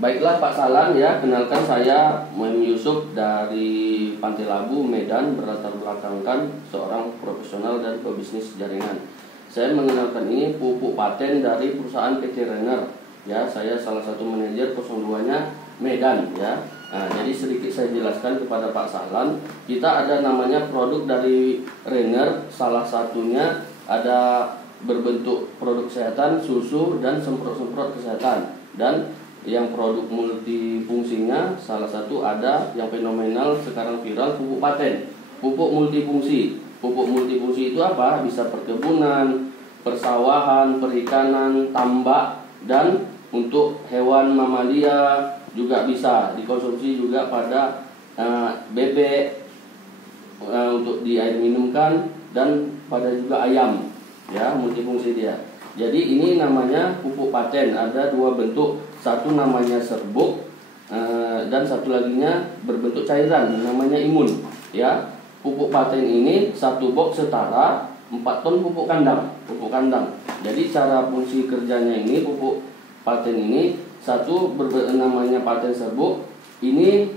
Baiklah Pak Salan ya, kenalkan saya Muhammad Yusuf dari Pantai Labu, Medan, berlatar belakangkan seorang profesional dan pebisnis jaringan. Saya mengenalkan ini pupuk paten dari perusahaan PT Renner. Ya, saya salah satu manajer 02-nya Medan ya. Nah, jadi sedikit saya jelaskan kepada Pak Salan, kita ada namanya produk dari Renner, salah satunya ada berbentuk produk kesehatan, susu dan semprot-semprot kesehatan. Dan yang produk multifungsinya salah satu ada yang fenomenal sekarang viral, pupuk paten, pupuk multifungsi. Pupuk multifungsi itu apa? Bisa perkebunan, persawahan, perikanan, tambak, dan untuk hewan mamalia juga bisa dikonsumsi juga pada bebek untuk di air minumkan, dan pada juga ayam ya, multifungsi dia. Jadi ini namanya pupuk paten, ada dua bentuk, satu namanya serbuk dan satu laginya berbentuk cairan namanya imun ya. Pupuk paten ini satu box setara 4 ton pupuk kandang. Jadi cara fungsi kerjanya ini, pupuk paten ini satu namanya paten serbuk ini.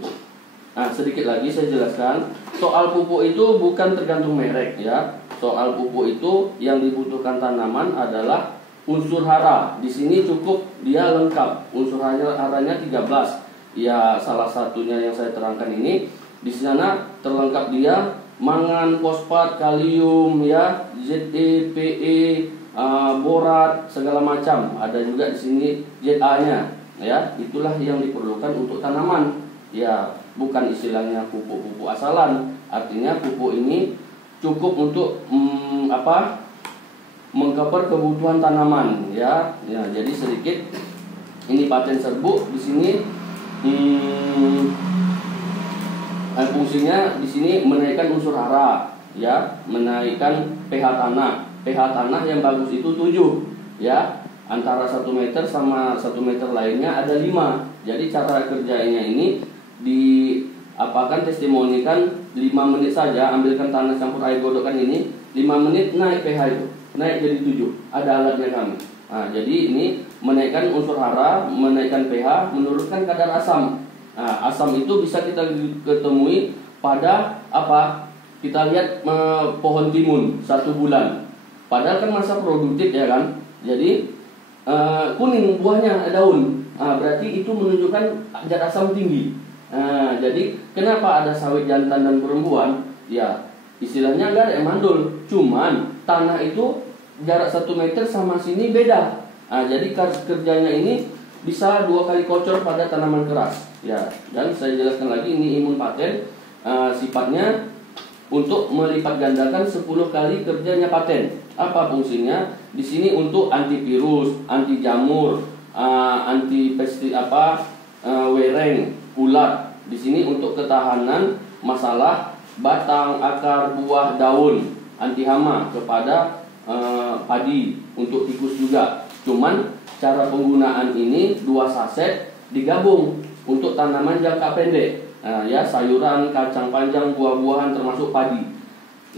Sedikit lagi saya jelaskan, soal pupuk itu bukan tergantung merek ya. Soal pupuk itu yang dibutuhkan tanaman adalah unsur hara. Di sini cukup dia lengkap. Unsur haranya 13. Ya, salah satunya yang saya terangkan ini. Di sana terlengkap dia mangan, fosfat, kalium ya, Ze, Pe, borat, segala macam. Ada juga di sini Za-nya ya. Itulah yang diperlukan untuk tanaman. Ya, bukan istilahnya pupuk-pupuk asalan. Artinya pupuk ini cukup untuk mengcover kebutuhan tanaman ya. Jadi sedikit ini paten serbuk di sini fungsinya di sini menaikkan unsur hara ya, menaikkan pH tanah. pH tanah yang bagus itu 7 ya. Antara 1 meter sama 1 meter lainnya ada 5. Jadi cara kerjanya ini testimonikan 5 menit saja, ambilkan tanah campur air godokan ini 5 menit naik pH itu, naik jadi 7. Ada alatnya kami. Jadi ini menaikkan unsur hara, menaikkan pH, menurunkan kadar asam. Asam itu bisa kita ketemui pada kita lihat pohon timun 1 bulan. Padahal kan masa produktif ya kan. Jadi kuning buahnya, daun. Berarti itu menunjukkan zat asam tinggi. Jadi kenapa ada sawit jantan dan perempuan? Ya, istilahnya enggak ada yang mandul. Cuman tanah itu jarak 1 meter sama sini beda. Jadi kerjanya ini bisa 2 kali kocor pada tanaman keras. Ya, dan saya jelaskan lagi, ini imun paten sifatnya untuk melipat gandakan 10 kali kerjanya paten. Apa fungsinya? Di sini untuk antivirus, anti jamur, anti wereng, ulat. Di sini untuk ketahanan masalah batang, akar, buah, daun, anti hama kepada padi, untuk tikus juga. Cuman cara penggunaan ini 2 saset digabung untuk tanaman jangka pendek. Ya, sayuran, kacang panjang, buah-buahan termasuk padi.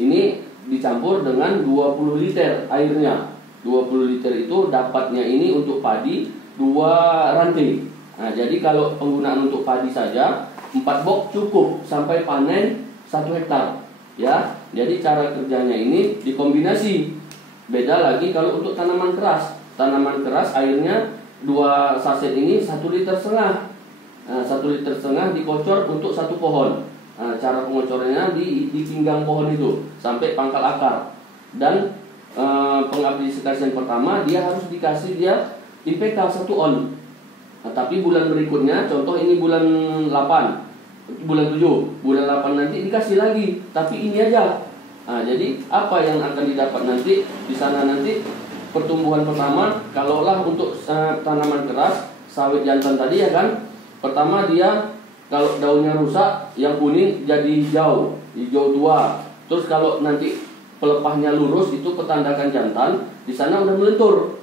Ini dicampur dengan 20 liter airnya. 20 liter itu dapatnya ini untuk padi 2 ranting. Jadi kalau penggunaan untuk padi saja 4 box cukup sampai panen 1 hektar. Ya, jadi cara kerjanya ini dikombinasi. Beda lagi kalau untuk tanaman keras. Tanaman keras airnya 2 saset ini 1,5 liter. 1,5 liter dikocor untuk 1 pohon. Cara pengocorannya di pinggang pohon itu sampai pangkal akar. Dan pengaplikasian pertama dia harus dikasih dia IPK 1 on. Tapi bulan berikutnya, contoh ini bulan 8, bulan 7, bulan 8 nanti dikasih lagi, tapi ini aja. Jadi apa yang akan didapat nanti di sana? Nanti pertumbuhan pertama, kalaulah untuk tanaman keras sawit jantan tadi ya kan, pertama dia kalau daunnya rusak, yang kuning jadi hijau tua. Terus kalau nanti pelepahnya lurus, itu petandakan jantan. Di sana udah melentur.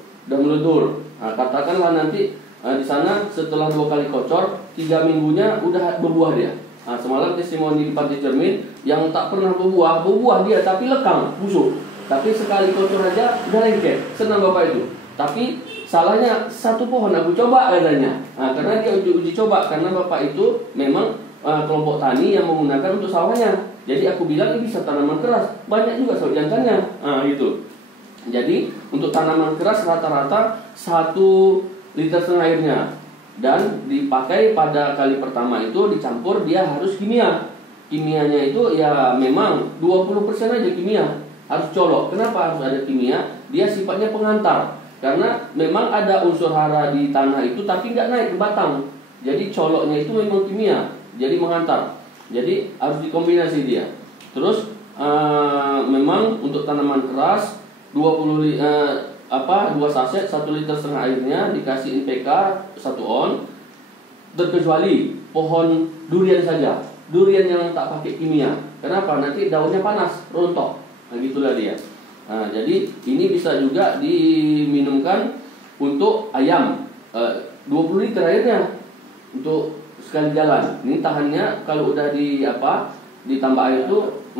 Katakanlah nanti di sana setelah 2 kali kocor, 3 minggunya udah berbuah dia. Semalam testimoni di Pantai Cermin yang tak pernah berbuah dia tapi lekang, busuk. Tapi sekali kocor aja udah lengket. Senang bapak itu. Tapi salahnya satu pohon aku coba katanya. Nah, karena dia uji coba, karena bapak itu memang kelompok tani yang menggunakan untuk sawahnya. Jadi aku bilang ini bisa tanaman keras, banyak juga sawo jantannya. Nah, gitu. Jadi untuk tanaman keras rata-rata 1,5 liter airnya, dan dipakai pada kali pertama itu dicampur, dia harus kimia. Kimianya itu ya memang 20% aja kimia, harus colok. Kenapa harus ada kimia? Dia sifatnya pengantar, karena memang ada unsur hara di tanah itu tapi nggak naik ke batang. Jadi coloknya itu memang kimia, jadi mengantar. Jadi harus dikombinasi dia. Terus memang untuk tanaman keras 2 saset 1,5 liter airnya dikasih NPK 1 on, terkecuali pohon durian saja. Durian yang tak pakai kimia. Kenapa? Nanti daunnya panas, rontok. Nah, gitulah dia. Nah, jadi ini bisa juga diminumkan untuk ayam. 20 liter airnya untuk sekali jalan. Ini tahannya kalau udah ditambah air itu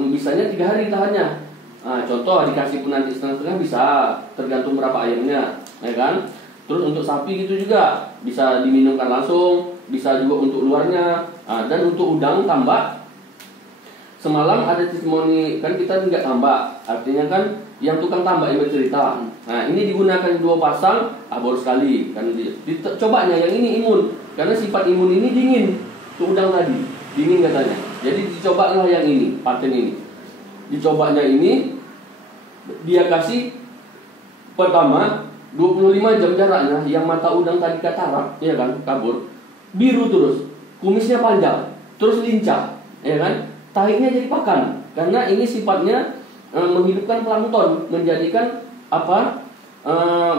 bisanya 3 hari tahannya. Nah, contoh dikasih pun nanti setengah-setengah bisa, tergantung berapa ayamnya, ya kan? Terus untuk sapi gitu juga bisa diminumkan langsung, bisa juga untuk luarnya. Nah, dan untuk udang tambak, semalam ada testimoni, kan kita nggak tambak, artinya kan yang tukang tambak yang bercerita. Nah, ini digunakan 2 pasang, baru sekali kan cobanya yang ini imun, karena sifat imun ini dingin. Untuk udang tadi dingin katanya. Jadi dicobalah yang ini, paten ini. Dicobanya ini dia kasih pertama 25 jam jaraknya, yang mata udang tadi katarak, ya kan, kabur, biru terus, kumisnya panjang, terus lincah, ya kan, tahinya jadi pakan, karena ini sifatnya menghidupkan plankton, menjadikan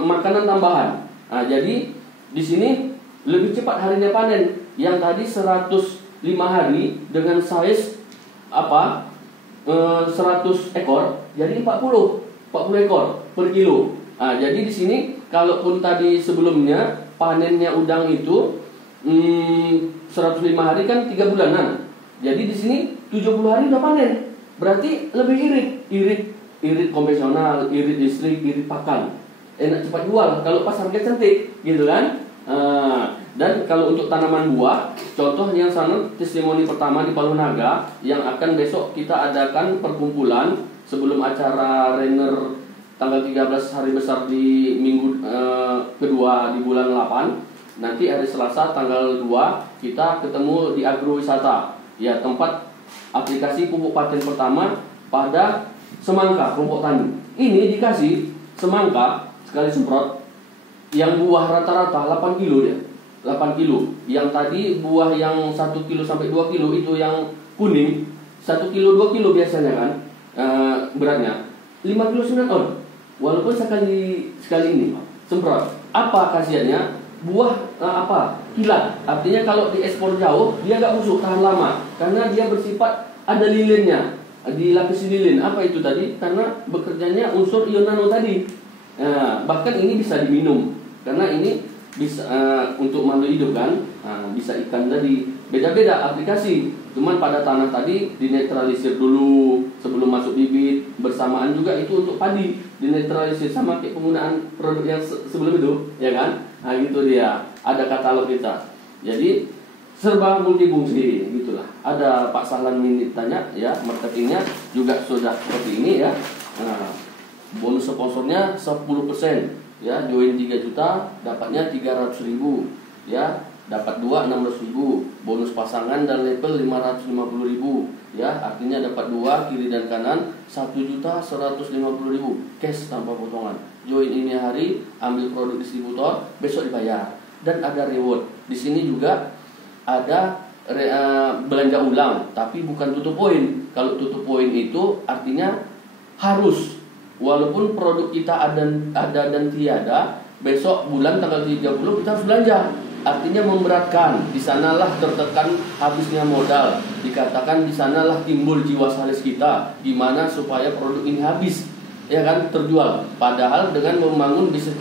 makanan tambahan. Nah, jadi di sini lebih cepat harinya panen. Yang tadi 105 hari dengan size 100 ekor, jadi 40 ekor per kilo. Nah, jadi di sini kalaupun tadi sebelumnya panennya udang itu 105 hari kan 3 bulanan. Jadi di sini 70 hari udah panen. Berarti lebih irit konvensional, irit listrik, irit pakan. Enak cepat jual kalau pas harga cantik, gitu kan? Dan kalau untuk tanaman buah, contoh yang sana testimoni pertama di Palunaga yang akan besok kita adakan perkumpulan sebelum acara Renner tanggal 13 hari besar di minggu kedua di bulan 8. Nanti hari Selasa tanggal 2 kita ketemu di agrowisata, ya, tempat aplikasi pupuk paten pertama pada semangka kelompok tani. Ini dikasih semangka sekali semprot, yang buah rata-rata 8 kilo dia. 8 kilo. Yang tadi buah yang 1 kilo sampai 2 kilo itu yang kuning, 1 kilo 2 kilo biasanya kan beratnya. 5 kilo 9 on. Walaupun sekali ini semprot. Apa khasiatnya? Buah kilat. Artinya kalau diekspor jauh dia gak busuk, tahan lama, karena dia bersifat ada lilinnya, dilapisi lilin. Apa itu tadi? Karena bekerjanya unsur ion nano tadi. Bahkan ini bisa diminum, karena ini bisa untuk makhluk hidup kan. Bisa ikan tadi, beda-beda aplikasi. Cuman pada tanah tadi dinetralisir dulu sebelum masuk bibit. Bersamaan juga itu untuk padi dinetralisir, sama kayak penggunaan produk yang sebelum itu, ya kan? Nah, gitu dia. Ada katalog kita. Jadi serba multifungsi, gitulah. Ada Pak Sahlan Minit tanya, ya, marketingnya juga sudah seperti ini, ya. Bonus sponsornya 10%, ya, join 3 juta dapatnya 300.000, ya, dapat 2 600.000, bonus pasangan dan label 550.000, ya, artinya dapat 2 kiri dan kanan 1.150.000 cash tanpa potongan. Join ini hari, ambil produk distributor, besok dibayar, dan ada reward. Di sini juga ada belanja ulang, tapi bukan tutup poin. Kalau tutup poin itu artinya harus, walaupun produk kita ada dan tiada, besok bulan tanggal 30 kita harus belanja. Artinya memberatkan. Di sanalah tertekan habisnya modal. Dikatakan di sanalah timbul jiwa salis kita, gimana supaya produk ini habis, ya kan, terjual. Padahal dengan membangun bisnis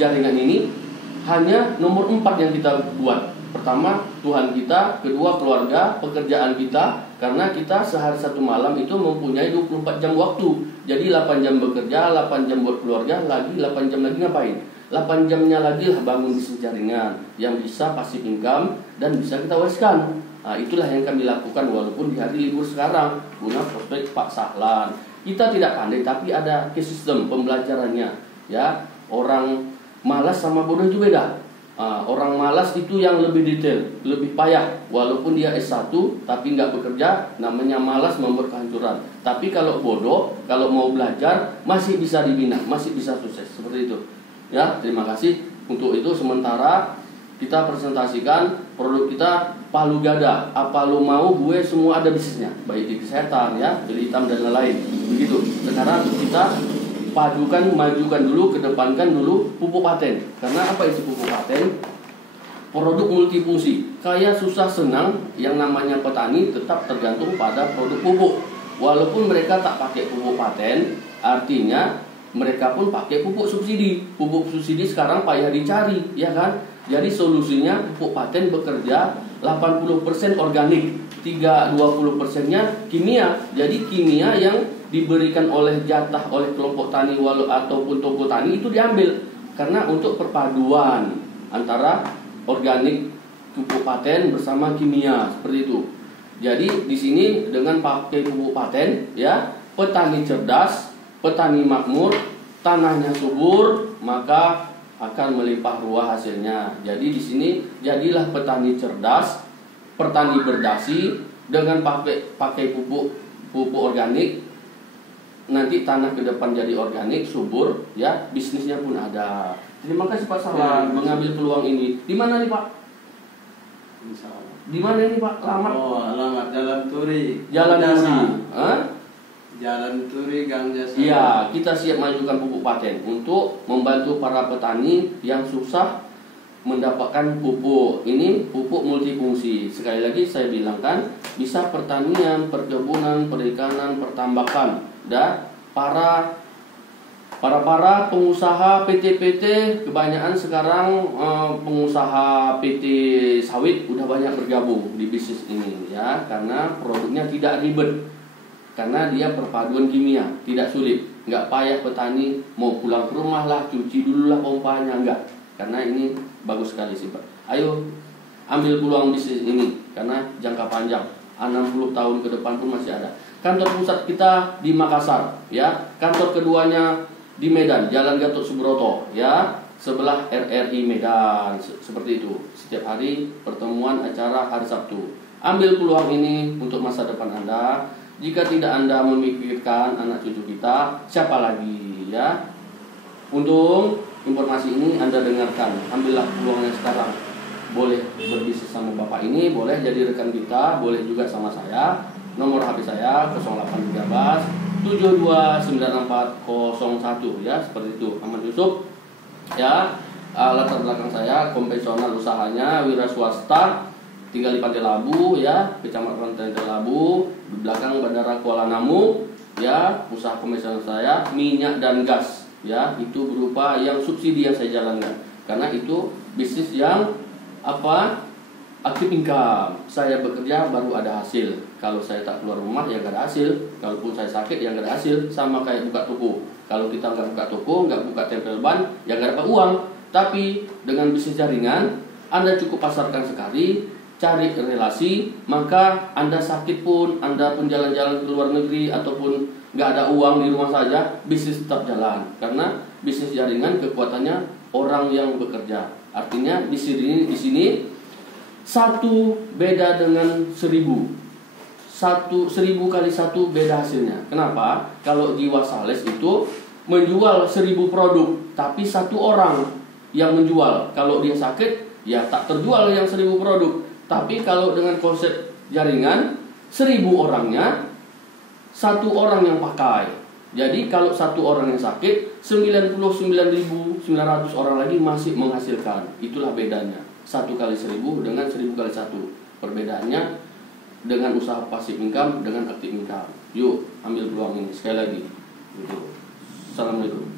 jaringan ini hanya nomor 4 yang kita buat. Pertama, Tuhan kita. Kedua, keluarga, pekerjaan kita. Karena kita sehari 1 malam itu mempunyai 24 jam waktu. Jadi 8 jam bekerja, 8 jam buat keluarga, lagi 8 jam lagi ngapain? 8 jamnya lagi lah bangun bisnis jaringan yang bisa passive income dan bisa kita wariskan. Nah, itulah yang kami lakukan walaupun di hari libur sekarang guna prospek Pak Sahlan. Kita tidak pandai tapi ada ke sistem pembelajarannya, ya. Orang malas sama bodoh itu beda. Orang malas itu yang lebih detail, lebih payah. Walaupun dia S1 tapi nggak bekerja, namanya malas membuat kehancuran. Tapi kalau bodoh, kalau mau belajar masih bisa dibina, masih bisa sukses. Seperti itu. Ya, terima kasih. Untuk itu sementara kita presentasikan produk kita palu gada. Apa lo mau, gue semua ada bisnisnya. Baik di kesehatan, ya, beli hitam dan lain-lain. Begitu. Sekarang kita majukan dulu, kedepankan dulu pupuk paten. Karena apa itu pupuk paten? Produk multifungsi. Kayak susah senang yang namanya petani tetap tergantung pada produk pupuk. Walaupun mereka tak pakai pupuk paten, artinya mereka pun pakai pupuk subsidi. Pupuk subsidi sekarang payah dicari, ya kan? Jadi solusinya pupuk paten bekerja 80% organik, 20%-nya kimia. Jadi kimia yang diberikan oleh jatah oleh kelompok tani ataupun toko tani itu diambil karena untuk perpaduan antara organik pupuk paten bersama kimia seperti itu. Jadi di sini dengan pakai pupuk paten, ya, petani cerdas, petani makmur, tanahnya subur, maka akan melimpah ruah hasilnya. Jadi di sini jadilah petani cerdas, petani berdasi dengan pakai pupuk organik. Nanti tanah ke depan jadi organik, subur, ya, bisnisnya pun ada. Terima kasih Pak Sahlan mengambil peluang ini. Di mana nih Pak? Di mana ini Pak? Alamat? Oh, alamat Jalan Turi. Jalan Turi. Jalan Turi Gang Jasa. Iya, kita siap majukan pupuk paten untuk membantu para petani yang susah mendapatkan pupuk. Ini pupuk multifungsi. Sekali lagi saya bilangkan, bisa pertanian, perkebunan, perikanan, pertambakan, dan para pengusaha PT-PT kebanyakan sekarang pengusaha PT sawit udah banyak bergabung di bisnis ini, ya, karena produknya tidak ribet, karena dia perpaduan kimia, tidak sulit, nggak payah petani mau pulang ke rumah lah, cuci dulu lah pompanya, enggak, karena ini bagus sekali sih Pak. Ayo ambil peluang bisnis ini karena jangka panjang, 60 tahun ke depan pun masih ada. Kantor pusat kita di Makassar, ya. Kantor keduanya di Medan, Jalan Gatot Subroto, ya, sebelah RRI Medan, seperti itu. Setiap hari pertemuan acara hari Sabtu. Ambil peluang ini untuk masa depan Anda. Jika tidak Anda memikirkan anak cucu kita, siapa lagi, ya? Untuk informasi ini Anda dengarkan, ambillah peluangnya sekarang. Boleh berbisnis sama Bapak ini, boleh jadi rekan kita, boleh juga sama saya. Nomor HP saya 0813 729401, ya, seperti itu. Ahmad Yusuf, ya. Latar belakang saya konvensional, usahanya wira swasta, tinggal di Pantai Labu, ya, Kecamatan Pantai Labu, di belakang Bandara Kuala Namu, ya. Usaha konvensional saya minyak dan gas, ya, itu berupa yang subsidi yang saya jalankan. Karena itu bisnis yang active income. Saya bekerja baru ada hasil. Kalau saya tak keluar rumah ya nggak ada hasil. Kalaupun saya sakit ya nggak ada hasil. Sama kayak buka toko. Kalau kita nggak buka toko, nggak buka tempel ban, ya nggak dapat uang. Tapi dengan bisnis jaringan, Anda cukup pasarkan sekali, cari relasi, maka Anda sakit pun, Anda pun jalan-jalan ke luar negeri ataupun nggak ada uang di rumah saja, bisnis tetap jalan. Karena bisnis jaringan kekuatannya orang yang bekerja. Artinya di sini 1 beda dengan 1000. 1000 kali 1 beda hasilnya. Kenapa? Kalau jiwa sales itu menjual 1000 produk, tapi 1 orang yang menjual. Kalau dia sakit, ya tak terjual yang 1000 produk. Tapi kalau dengan konsep jaringan, 1000 orangnya, 1 orang yang pakai. Jadi kalau 1 orang yang sakit, 99.900 orang lagi masih menghasilkan. Itulah bedanya. 1 kali 1000 dengan 1000 kali 1. Perbedaannya dengan usaha passive income dengan active income. Yuk ambil peluang ini sekali lagi. Assalamualaikum.